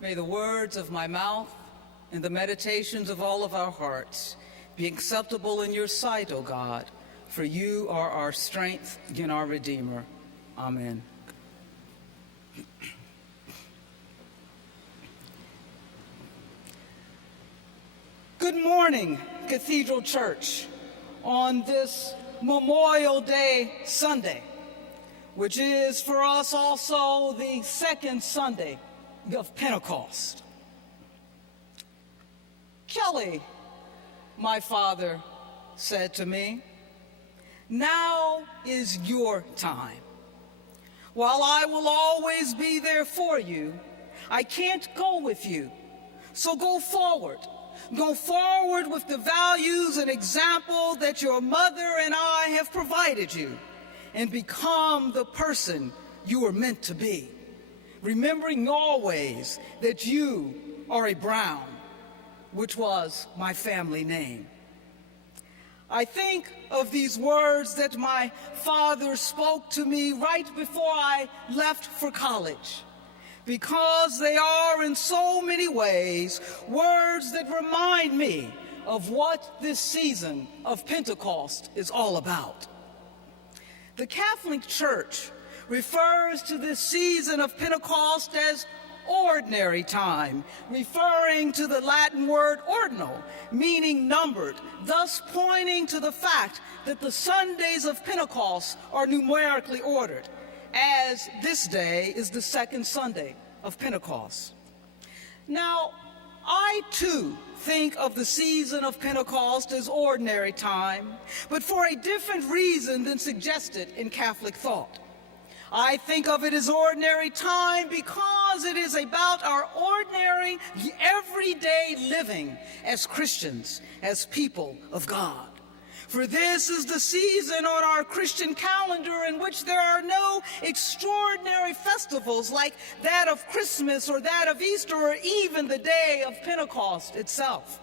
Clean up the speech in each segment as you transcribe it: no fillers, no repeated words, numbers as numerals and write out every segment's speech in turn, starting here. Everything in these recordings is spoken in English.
May the words of my mouth and the meditations of all of our hearts be acceptable in your sight, O God, for you are our strength and our Redeemer. Amen. Good morning, Cathedral Church, on this Memorial Day Sunday, which is for us also the second Sunday of Pentecost. Kelly, my father, said to me, "Now is your time. While I will always be there for you, I can't go with you. So go forward. Go forward with the values and example that your mother and I have provided you, and become the person you are meant to be, remembering always that you are a Brown, which was my family name." I think of these words that my father spoke to me right before I left for college, because they are in so many ways words that remind me of what this season of Pentecost is all about. The Catholic Church refers to this season of Pentecost as ordinary time, referring to the Latin word ordinal, meaning numbered, thus pointing to the fact that the Sundays of Pentecost are numerically ordered, as this day is the second Sunday of Pentecost. Now, I too think of the season of Pentecost as ordinary time, but for a different reason than suggested in Catholic thought. I think of it as ordinary time because it is about our ordinary, everyday living as Christians, as people of God. For this is the season on our Christian calendar in which there are no extraordinary festivals like that of Christmas or that of Easter or even the day of Pentecost itself.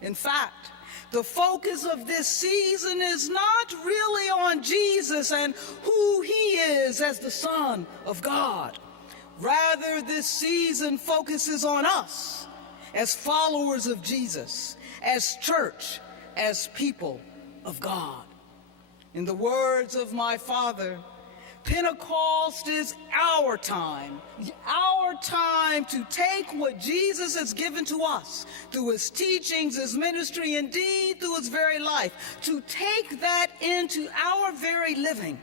In fact, the focus of this season is not really on Jesus and who he is as the Son of God. Rather, this season focuses on us as followers of Jesus, as church, as people of God. In the words of my father, Pentecost is our time to take what Jesus has given to us through his teachings, his ministry, indeed through his very life, to take that into our very living.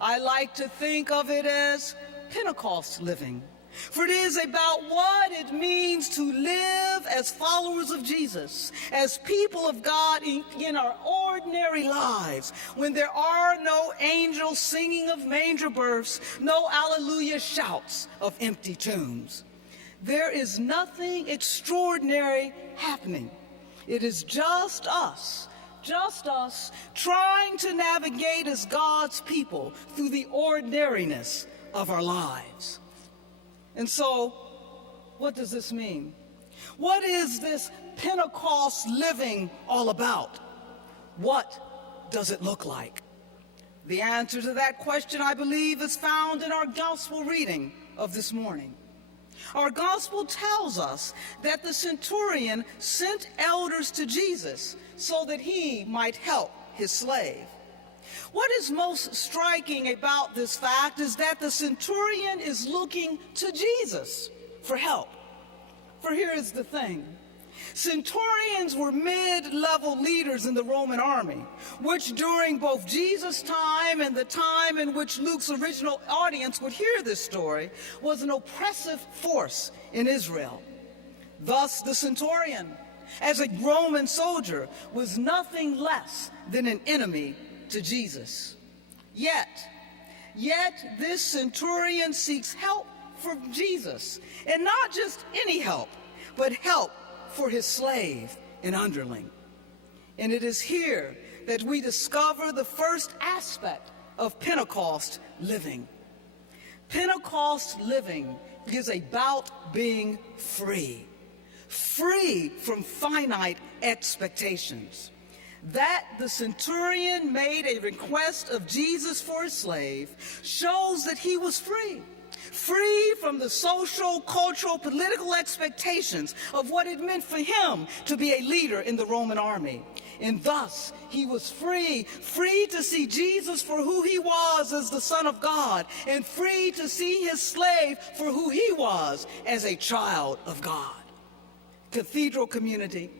I like to think of it as Pentecost living, for it is about what it means to live as followers of Jesus, as people of God in our ordinary lives, when there are no angels singing of manger births, no alleluia shouts of empty tombs. There is nothing extraordinary happening. It is just us trying to navigate as God's people through the ordinariness of our lives. And so, what does this mean? What is this Pentecost living all about? What does it look like? The answer to that question, I believe, is found in our gospel reading of this morning. Our gospel tells us that the centurion sent elders to Jesus so that he might help his slave. What is most striking about this fact is that the centurion is looking to Jesus for help. For here is the thing. Centurions were mid-level leaders in the Roman army, which during both Jesus' time and the time in which Luke's original audience would hear this story was an oppressive force in Israel. Thus, the centurion, as a Roman soldier, was nothing less than an enemy to Jesus. Yet this centurion seeks help from Jesus, and not just any help, but help for his slave and underling. And it is here that we discover the first aspect of Pentecost living. Pentecost living is about being free from finite expectations. That the centurion made a request of Jesus for his slave shows that he was free free from the social, cultural, political expectations of what it meant for him to be a leader in the Roman army. And thus, he was free to see Jesus for who he was as the Son of God, and free to see his slave for who he was as a child of God. Cathedral community,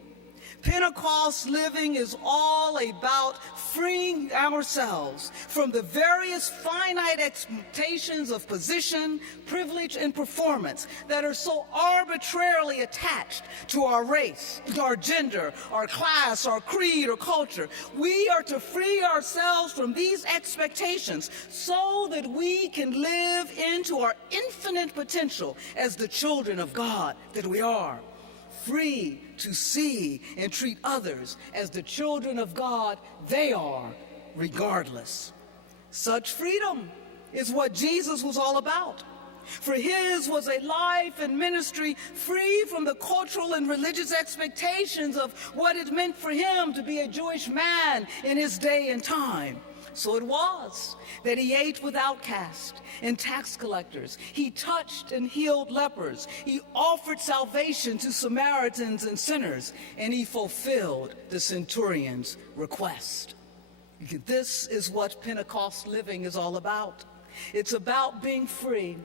Pentecost living is all about freeing ourselves from the various finite expectations of position, privilege, and performance that are so arbitrarily attached to our race, our gender, our class, our creed, or culture. We are to free ourselves from these expectations so that we can live into our infinite potential as the children of God that we are. Free to see and treat others as the children of God they are, regardless. Such freedom is what Jesus was all about. For his was a life and ministry free from the cultural and religious expectations of what it meant for him to be a Jewish man in his day and time. So it was that he ate with outcasts and tax collectors. He touched and healed lepers. He offered salvation to Samaritans and sinners, and he fulfilled the centurion's request. This is what Pentecost living is all about. It's about being free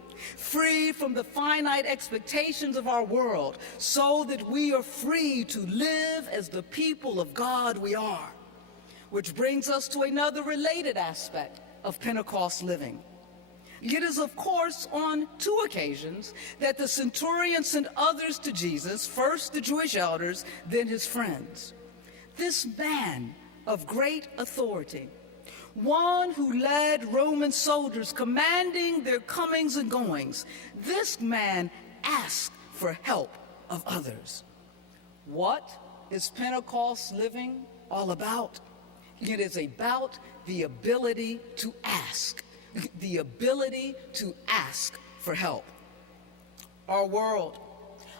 from the finite expectations of our world, so that we are free to live as the people of God we are. Which brings us to another related aspect of Pentecost living. It is, of course, on two occasions that the centurion sent others to Jesus, first the Jewish elders, then his friends. This man of great authority, one who led Roman soldiers commanding their comings and goings, this man asked for help of others. What is Pentecost living all about? It is about the ability to ask for help. Our world,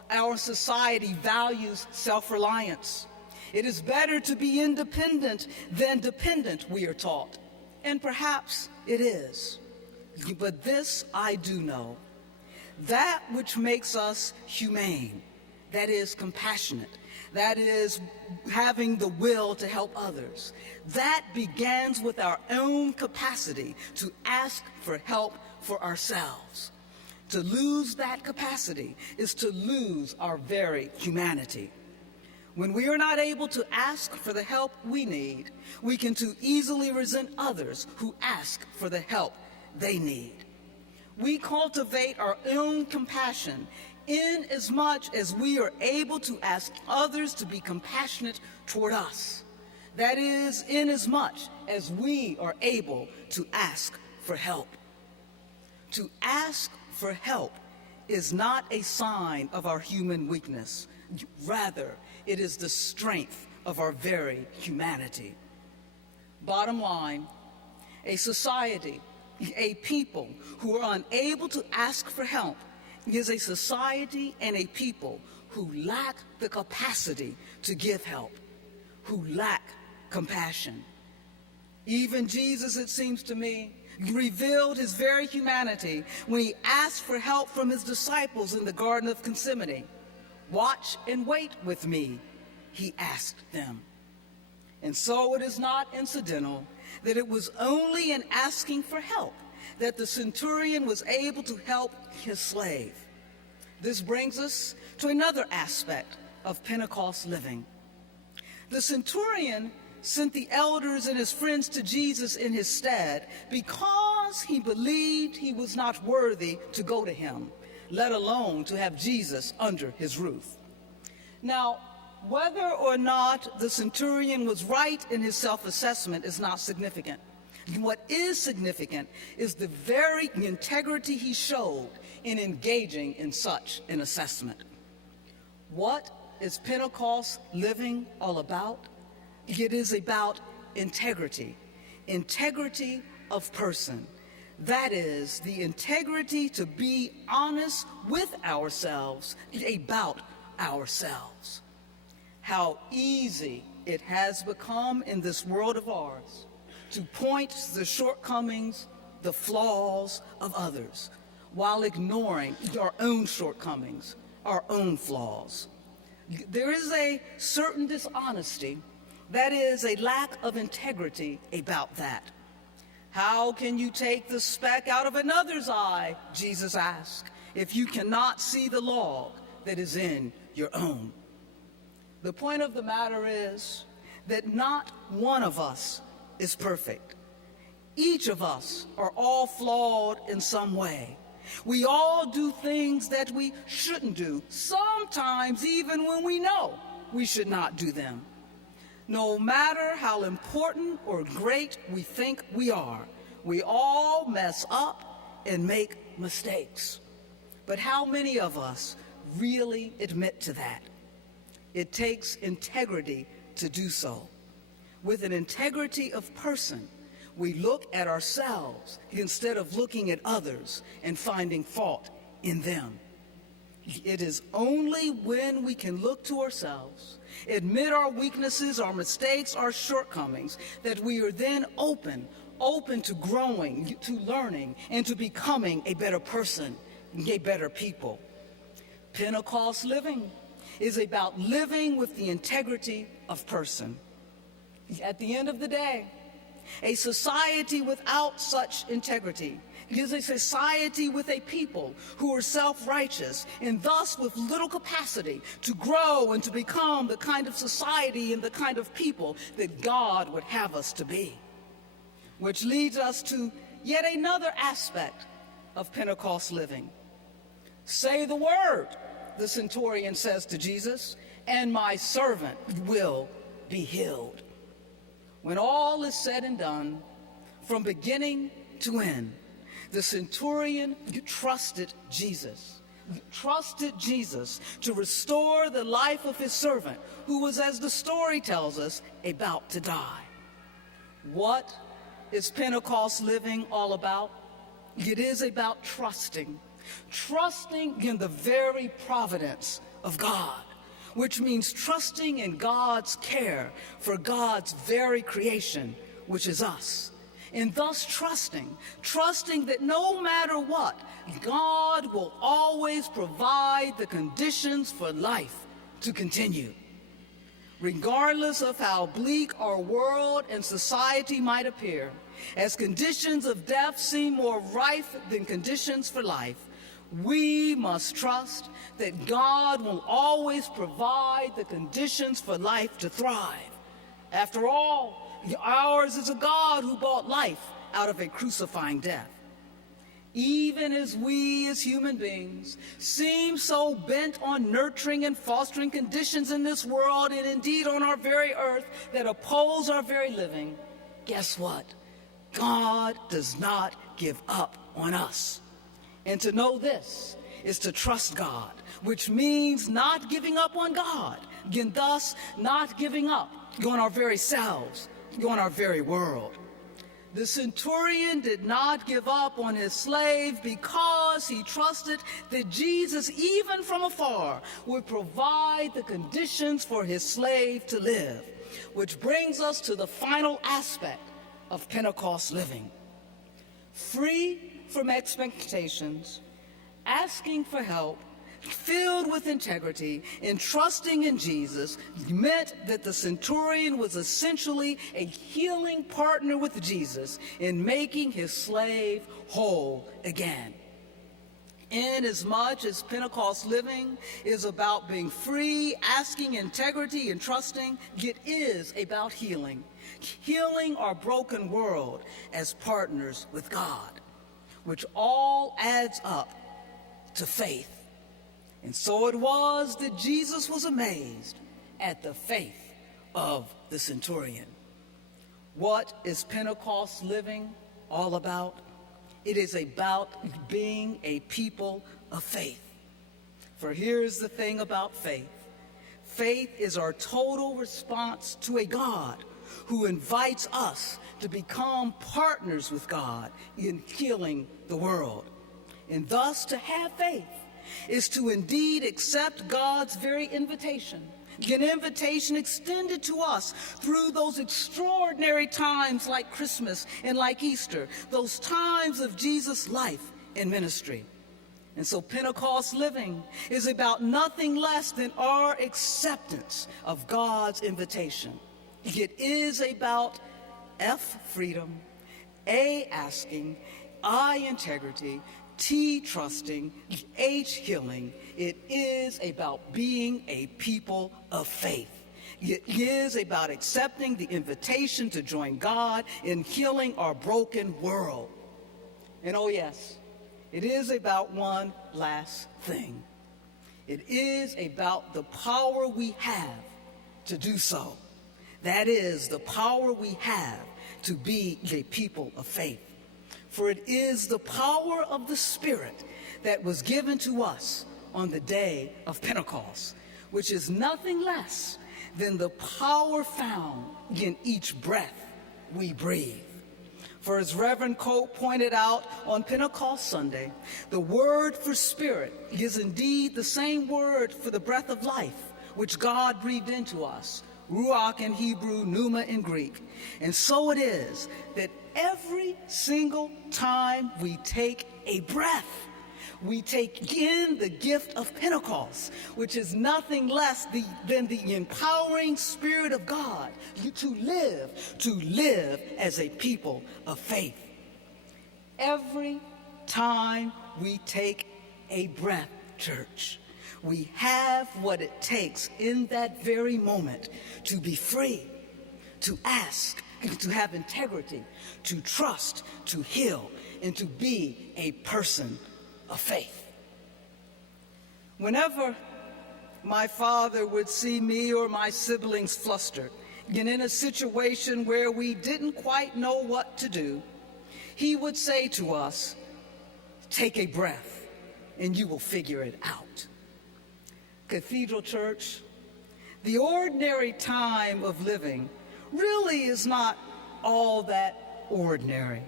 our society values self-reliance. It is better to be independent than dependent, we are taught. And perhaps it is. But this I do know, that which makes us humane, that is compassionate, that is having the will to help others, that begins with our own capacity to ask for help for ourselves. To lose that capacity is to lose our very humanity. When we are not able to ask for the help we need, we can too easily resent others who ask for the help they need. We cultivate our own compassion in as much as we are able to ask others to be compassionate toward us. That is, in as much as we are able to ask for help. To ask for help is not a sign of our human weakness. Rather, it is the strength of our very humanity. Bottom line, a society, a people who are unable to ask for help is a society and a people who lack the capacity to give help, who lack compassion. Even Jesus, it seems to me, revealed his very humanity when he asked for help from his disciples in the Garden of Gethsemane. "Watch and wait with me," he asked them. And so it is not incidental that it was only in asking for help that the centurion was able to help his slave. This brings us to another aspect of Pentecost living. The centurion sent the elders and his friends to Jesus in his stead because he believed he was not worthy to go to him, let alone to have Jesus under his roof. Now, whether or not the centurion was right in his self-assessment is not significant. What is significant is the very integrity he showed in engaging in such an assessment. What is Pentecost living all about? It is about integrity of person. That is, the integrity to be honest with ourselves about ourselves. How easy it has become in this world of ours to point to the shortcomings, the flaws of others, while ignoring our own shortcomings, our own flaws. There is a certain dishonesty, that is, a lack of integrity about that. How can you take the speck out of another's eye, Jesus asked, if you cannot see the log that is in your own? The point of the matter is that not one of us is perfect. Each of us are all flawed in some way. We all do things that we shouldn't do, sometimes even when we know we should not do them. No matter how important or great we think we are, we all mess up and make mistakes. But how many of us really admit to that? It takes integrity to do so. With an integrity of person, we look at ourselves instead of looking at others and finding fault in them. It is only when we can look to ourselves, admit our weaknesses, our mistakes, our shortcomings, that we are then open to growing, to learning, and to becoming a better person, a better people. Pentecost living is about living with the integrity of person. At the end of the day, a society without such integrity is a society with a people who are self-righteous and thus with little capacity to grow and to become the kind of society and the kind of people that God would have us to be. Which leads us to yet another aspect of Pentecost living. Say the word, the centurion says to Jesus, and my servant will be healed. When all is said and done, from beginning to end, the centurion trusted Jesus to restore the life of his servant, who was, as the story tells us, about to die. What is Pentecost living all about? It is about trusting in the very providence of God, which means trusting in God's care for God's very creation, which is us. And thus trusting that no matter what, God will always provide the conditions for life to continue. Regardless of how bleak our world and society might appear, as conditions of death seem more rife than conditions for life, we must trust that God will always provide the conditions for life to thrive. After all, ours is a God who bought life out of a crucifying death. Even as we as human beings seem so bent on nurturing and fostering conditions in this world and indeed on our very earth that oppose our very living, guess what? God does not give up on us. And to know this is to trust God, which means not giving up on God, and thus not giving up on our very selves, on our very world. The centurion did not give up on his slave because he trusted that Jesus, even from afar, would provide the conditions for his slave to live, which brings us to the final aspect of Pentecost living. Free from expectations, asking for help, filled with integrity, and trusting in Jesus meant that the centurion was essentially a healing partner with Jesus in making his slave whole again. Inasmuch as Pentecost living is about being free, asking integrity, and trusting, it is about healing our broken world as partners with God, which all adds up to faith. And so it was that Jesus was amazed at the faith of the centurion. What is Pentecost living all about? It is about being a people of faith. For here's the thing about faith. Faith is our total response to a God who invites us to become partners with God in healing the world. And thus to have faith is to indeed accept God's very invitation, an invitation extended to us through those extraordinary times like Christmas and like Easter, those times of Jesus' life and ministry. And so Pentecost living is about nothing less than our acceptance of God's invitation. It is about F, freedom, A, asking, I, integrity, T, trusting, H, healing. It is about being a people of faith. It is about accepting the invitation to join God in healing our broken world. And oh yes, it is about one last thing. It is about the power we have to do so. That is the power we have to be a people of faith. For it is the power of the Spirit that was given to us on the day of Pentecost, which is nothing less than the power found in each breath we breathe. For as Reverend Cope pointed out on Pentecost Sunday, the word for spirit is indeed the same word for the breath of life, which God breathed into us, ruach in Hebrew, pneuma in Greek. And so it is that every single time we take a breath, we take in the gift of Pentecost, which is nothing less than the empowering Spirit of God to live as a people of faith. Every time we take a breath, church, we have what it takes in that very moment to be free, to ask, to have integrity, to trust, to heal, and to be a person of faith. Whenever my father would see me or my siblings flustered and in a situation where we didn't quite know what to do, he would say to us, take a breath and you will figure it out. Cathedral Church, the ordinary time of living really is not all that ordinary.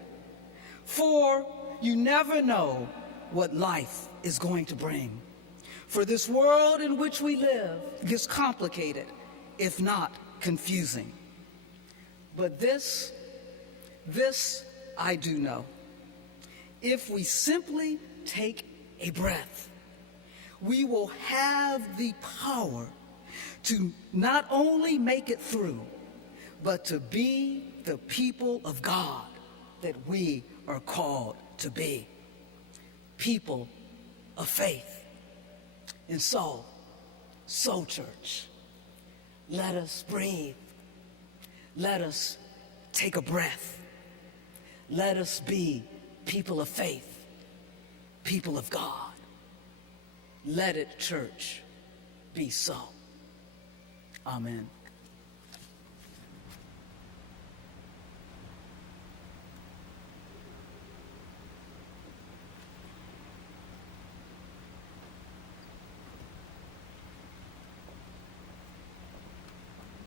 For you never know what life is going to bring. For this world in which we live gets complicated, if not confusing. But this I do know. If we simply take a breath, we will have the power to not only make it through, but to be the people of God that we are called to be. People of faith. And so church, let us breathe. Let us take a breath. Let us be people of faith, people of God. Let it, church, be so. Amen.